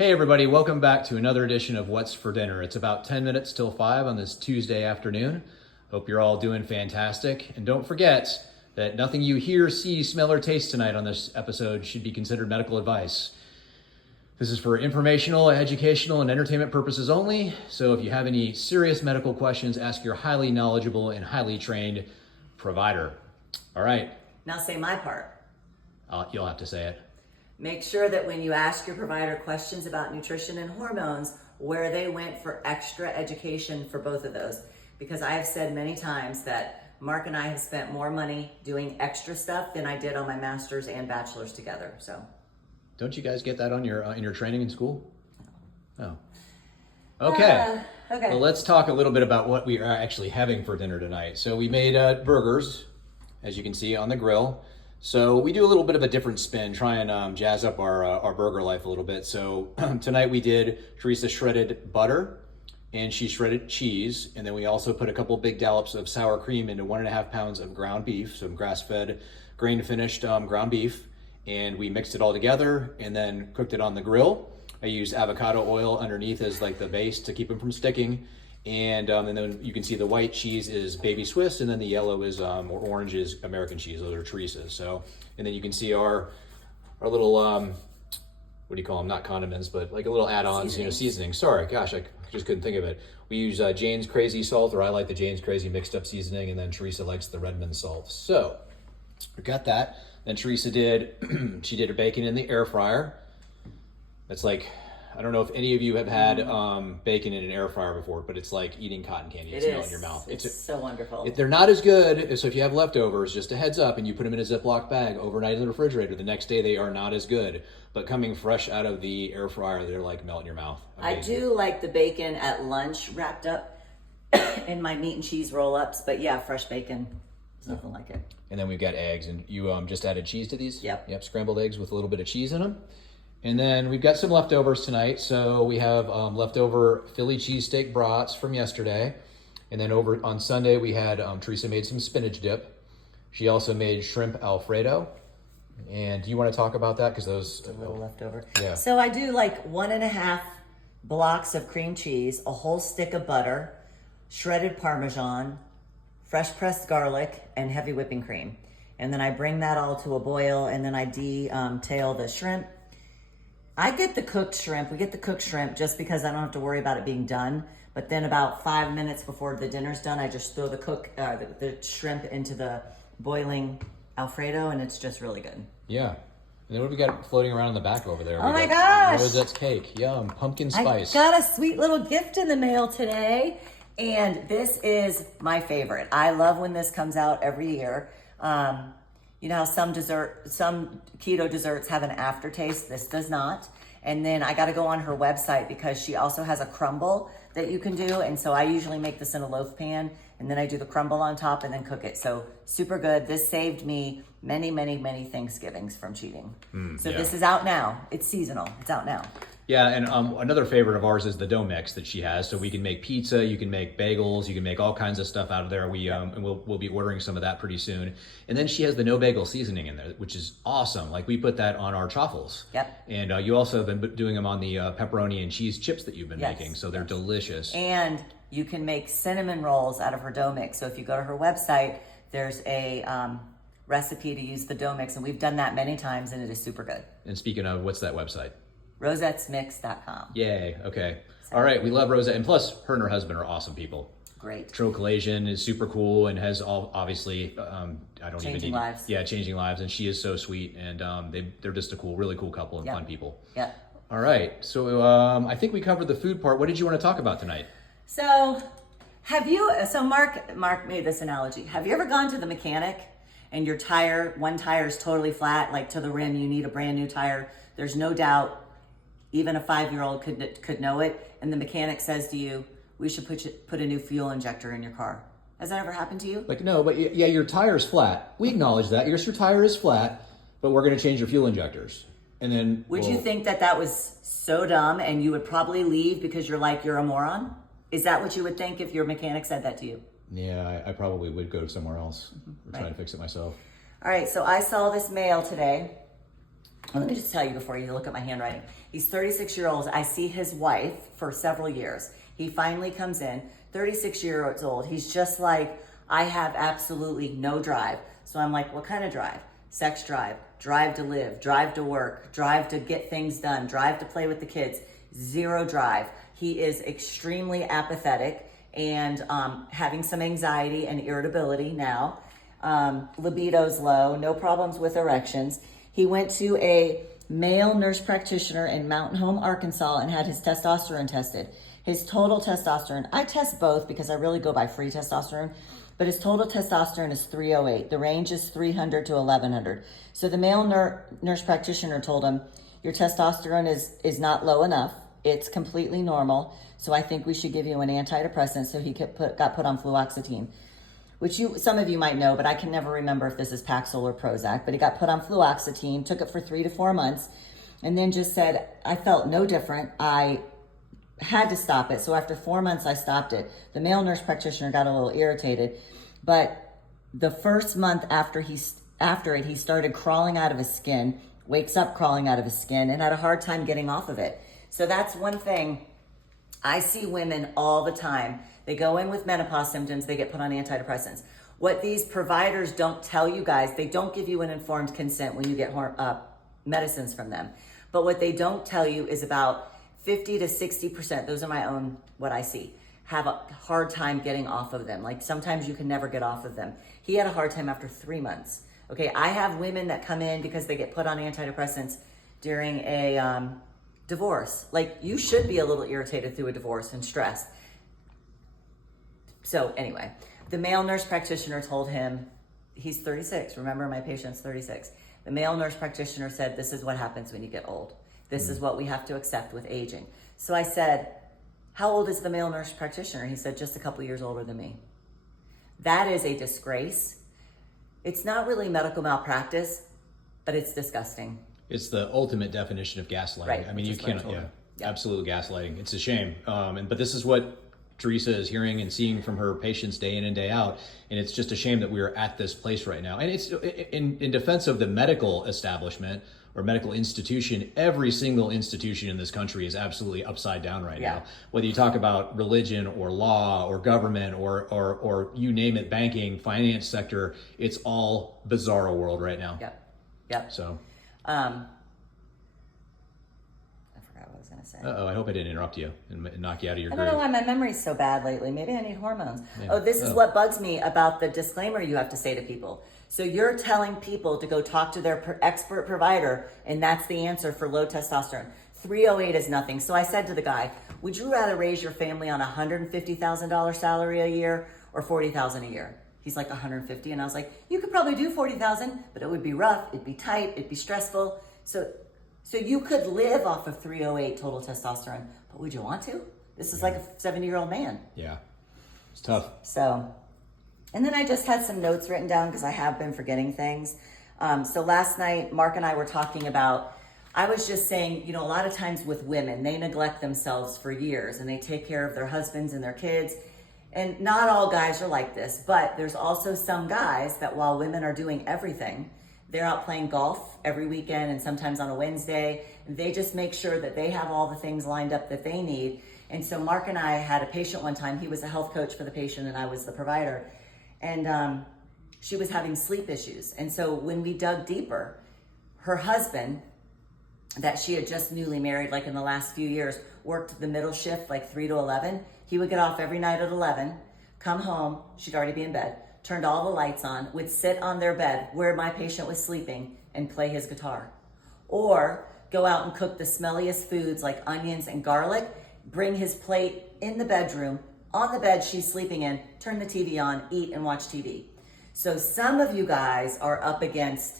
Hey everybody, welcome back to another edition of What's for Dinner. It's about 10 minutes till 5 on this Tuesday afternoon. Hope you're all doing fantastic. And don't forget that nothing you hear, see, smell, or taste tonight on this episode should be considered medical advice. This is for informational, educational, and entertainment purposes only. So if you have any serious medical questions, ask your highly knowledgeable and highly trained provider. All right. Now say my part. You'll have to say it. Make sure that when you ask your provider questions about nutrition and hormones, where they went for extra education for both of those. Because I have said many times that Mark and I have spent more money doing extra stuff than I did on my master's and bachelor's together. So, don't you guys get that on your in your training in school? Oh. Okay. Okay. Well, let's talk a little bit about what we are actually having for dinner tonight. So we made burgers, as you can see on the grill. So we do a little bit of a different spin, try and jazz up our burger life a little bit. So tonight we did Teresa shredded butter and she shredded cheese. And then we also put a couple big dollops of sour cream into 1.5 pounds of ground beef, some grass-fed, grain-finished ground beef. And we mixed it all together and then cooked it on the grill. I used avocado oil underneath as like the base to keep them from sticking. And then you can see the white cheese is baby Swiss, and then the yellow is or orange is American cheese. Those are Teresa's. So, and then you can see our little what do you call them? Not condiments, but like a little add-ons, seasoning. Sorry, gosh, I just couldn't think of it. We use Jane's Crazy salt, or I like the Jane's Crazy mixed up seasoning, and then Teresa likes the Redmond salt. So we got that. Then Teresa did she did her bacon in the air fryer. That's like, I don't know if any of you have had bacon in an air fryer before, but it's like eating cotton candy. It's melting in your mouth. It's so wonderful. They're not as good, so if you have leftovers, just a heads up, and you put them in a Ziploc bag overnight in the refrigerator, the next day they are not as good. But coming fresh out of the air fryer, they're like melt in your mouth. Amazing. I do like the bacon at lunch wrapped up in my meat and cheese roll-ups, but yeah, fresh bacon, nothing like it. And then we've got eggs, and you just added cheese to these? Yep, scrambled eggs with a little bit of cheese in them. And then we've got some leftovers tonight. So we have leftover Philly cheesesteak brats from yesterday. And then over on Sunday, we had, Teresa made some spinach dip. She also made shrimp Alfredo. And do you want to talk about that? Because those... a little leftover. Yeah. So I do like 1.5 blocks of cream cheese, a whole stick of butter, shredded Parmesan, fresh pressed garlic, and heavy whipping cream. And then I bring that all to a boil, and then I detail the shrimp. I get the cooked shrimp. We get the cooked shrimp just because I don't have to worry about it being done. But then about 5 minutes before the dinner's done, I just throw the shrimp into the boiling Alfredo, and it's just really good. Yeah. And then what have we got floating around in the back over there? Oh my gosh! Rosette's cake. Yum. Pumpkin spice. I got a sweet little gift in the mail today, and this is my favorite. I love when this comes out every year. You know how some keto desserts have an aftertaste? This does not. And then I got to go on her website because she also has a crumble that you can do. And so I usually make this in a loaf pan, and then I do the crumble on top and then cook it. So super good. This saved me many, many, many Thanksgivings from cheating. This is out now. It's seasonal. It's out now. Yeah, and another favorite of ours is the dough mix that she has. So we can make pizza, you can make bagels, you can make all kinds of stuff out of there. And we'll be ordering some of that pretty soon. And then she has the no bagel seasoning in there, which is awesome. Like we put that on our chaffles. Yep. And you also have been doing them on the pepperoni and cheese chips that you've been making. So they're delicious. And you can make cinnamon rolls out of her dough mix. So if you go to her website, there's a recipe to use the dough mix, and we've done that many times, and it is super good. And speaking of, what's that website? rosettesmix.com. Yay, okay. All right, we love Rosette. And plus, her and her husband are awesome people. Great. Trocolation is super cool and has obviously, Changing lives. Yeah, changing lives. And she is so sweet. And they're just a really cool couple and fun people. Yeah. All right, so I think we covered the food part. What did you want to talk about tonight? So Mark made this analogy. Have you ever gone to the mechanic and your one tire is totally flat, like to the rim, you need a brand new tire? There's no doubt, even a 5-year-old could know it. And the mechanic says to you, we should put a new fuel injector in your car. Has that ever happened to you? Like, no, but yeah, your tire's flat. We acknowledge that. Your tire is flat, but we're going to change your fuel injectors. And then... Would you think that was so dumb and you would probably leave because you're a moron? Is that what you would think if your mechanic said that to you? Yeah, I probably would go somewhere else or try to fix it myself. All right, so I saw this mail today. Let me just tell you before you look at my handwriting. He's 36 years old. I see his wife for several years. He finally comes in, 36 years old. He's just like, I have absolutely no drive. So I'm like, what kind of drive? Sex drive, drive to live, drive to work, drive to get things done, drive to play with the kids. Zero drive. He is extremely apathetic and having some anxiety and irritability now. Libido's low, no problems with erections. He went to a male nurse practitioner in Mountain Home, Arkansas, and had his testosterone tested. His total testosterone, I test both because I really go by free testosterone, but his total testosterone is 308. The range is 300 to 1100. So the male nurse practitioner told him, your testosterone is not low enough. It's completely normal. So I think we should give you an antidepressant. So he got put on fluoxetine, which some of you might know, but I can never remember if this is Paxil or Prozac. But he got put on fluoxetine, took it for 3 to 4 months, and then just said, I felt no different. I had to stop it. So after 4 months, I stopped it. The male nurse practitioner got a little irritated, but the first month after it, he started crawling out of his skin, wakes up crawling out of his skin, and had a hard time getting off of it. So that's one thing. I see women all the time. They go in with menopause symptoms, they get put on antidepressants. What these providers don't tell you guys, they don't give you an informed consent when you get medicines from them. But what they don't tell you is about 50 to 60%, those are my own, what I see, have a hard time getting off of them. Like sometimes you can never get off of them. He had a hard time after 3 months. Okay, I have women that come in because they get put on antidepressants during a divorce. Like you should be a little irritated through a divorce and stressed. So anyway, the male nurse practitioner told him, he's 36. Remember, my patient's 36. The male nurse practitioner said, this is what happens when you get old. This is what we have to accept with aging. So I said, how old is the male nurse practitioner? He said, just a couple years older than me. That is a disgrace. It's not really medical malpractice, but it's disgusting. It's the ultimate definition of gaslighting. Right, I mean, you can't, yeah. absolute gaslighting. It's a shame. But this is what Teresa is hearing and seeing from her patients day in and day out. And it's just a shame that we are at this place right now. And it's in defense of the medical establishment or medical institution, every single institution in this country is absolutely upside down right now. Whether you talk about religion or law or government or you name it, banking, finance sector, it's all bizarro world right now. Yep. So. I forgot what I was going to say. I hope I didn't interrupt you and knock you out of your I groove. don't know why my memory's so bad lately. Maybe I need hormones. Yeah. This is what bugs me about the disclaimer you have to say to people. So you're telling people to go talk to their expert provider, and that's the answer for low testosterone. 308 is nothing. So I said to the guy, would you rather raise your family on a $150,000 salary a year or $40,000 a year? He's like 150, and I was like, you could probably do 40,000, but it would be rough, it'd be tight, it'd be stressful. So you could live off of 308 total testosterone, but would you want to? This is like a 70-year-old man. Yeah, it's tough. So, and then I just had some notes written down because I have been forgetting things. So last night, Mark and I were talking about, I was just saying, a lot of times with women, they neglect themselves for years and they take care of their husbands and their kids. And not all guys are like this, but there's also some guys that while women are doing everything, they're out playing golf every weekend and sometimes on a Wednesday. And they just make sure that they have all the things lined up that they need. And so Mark and I had a patient one time. He was a health coach for the patient and I was the provider. And she was having sleep issues. And so when we dug deeper, her husband, that she had just newly married, like in the last few years, worked the middle shift, like 3 to 11. He would get off every night at 11, come home, she'd already be in bed, turned all the lights on, would sit on their bed where my patient was sleeping and play his guitar. Or go out and cook the smelliest foods like onions and garlic, bring his plate in the bedroom, on the bed she's sleeping in, turn the TV on, eat and watch TV. So some of you guys are up against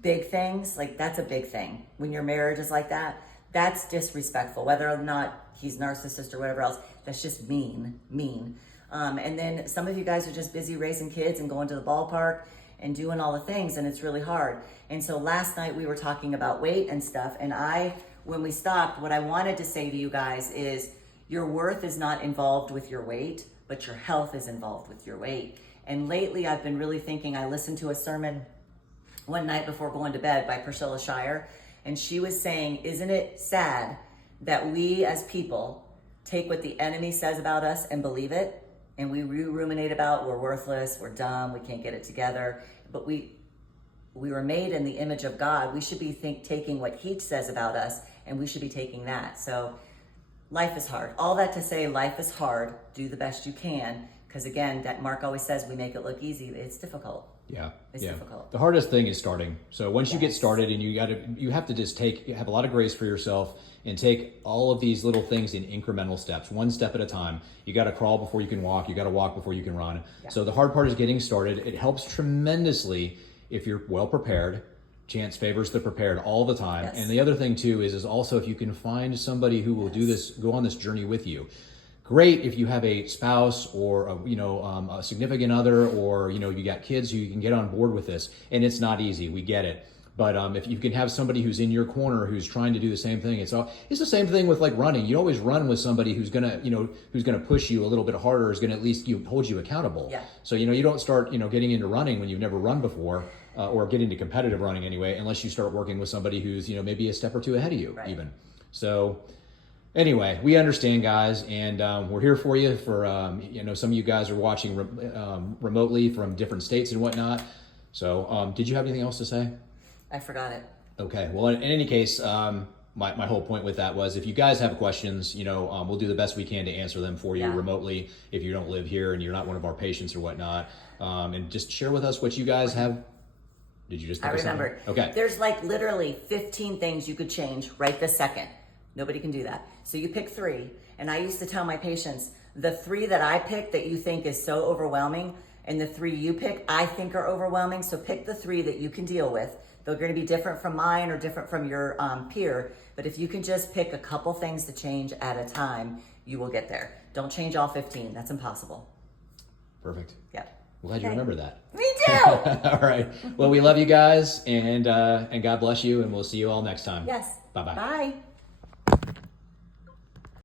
big things, like that's a big thing. When your marriage is like that, that's disrespectful, whether or not he's narcissist or whatever else. That's just mean. And then some of you guys are just busy raising kids and going to the ballpark and doing all the things, and it's really hard. And so last night we were talking about weight and stuff, and when we stopped, what I wanted to say to you guys is your worth is not involved with your weight, but your health is involved with your weight. And lately I've been really thinking, I listened to a sermon one night before going to bed by Priscilla Shire, And she was saying, isn't it sad that we as people take what the enemy says about us and believe it? And we ruminate about, we're worthless, we're dumb, we can't get it together. But we were made in the image of God. We should be taking what he says about us, and we should be taking that. So life is hard. All that to say, life is hard. Do the best you can. Because again, that Mark always says, we make it look easy. It's difficult. Yeah. It's difficult. The hardest thing is starting. So once you get started, and you have to just have a lot of grace for yourself and take all of these little things in incremental steps, one step at a time. You got to crawl before you can walk. You got to walk before you can run. Yeah. So the hard part is getting started. It helps tremendously if you're well prepared. Chance favors the prepared all the time. Yes. And the other thing too is also if you can find somebody who will do this, go on this journey with you. Great if you have a spouse or a significant other, or you got kids who you can get on board with this. And it's not easy, we get it. But if you can have somebody who's in your corner who's trying to do the same thing, it's the same thing with like running. You always run with somebody who's gonna push you a little bit harder, is gonna at least hold you accountable. Yeah. So you don't start getting into running when you've never run before, or get into competitive running anyway, unless you start working with somebody who's maybe a step or two ahead of you. Right. Even. So anyway, we understand, guys, and we're here for you. For some of you guys are watching remotely from different states and whatnot. So did you have anything else to say? I forgot it. Okay. Well, in any case, my whole point with that was if you guys have questions, we'll do the best we can to answer them for you remotely if you don't live here and you're not one of our patients or whatnot. And just share with us what you guys have. Did you just think I remember. Okay. There's like literally 15 things you could change right this second. Nobody can do that. So you pick 3. And I used to tell my patients, the 3 that I pick that you think is so overwhelming and the 3 you pick I think are overwhelming. So pick the 3 that you can deal with. They're going to be different from mine or different from your peer. But if you can just pick a couple things to change at a time, you will get there. Don't change all 15. That's impossible. Perfect. Yeah. Glad you remember that. Me too. All right. Well, we love you guys, and God bless you, and we'll see you all next time. Yes. Bye-bye. Bye.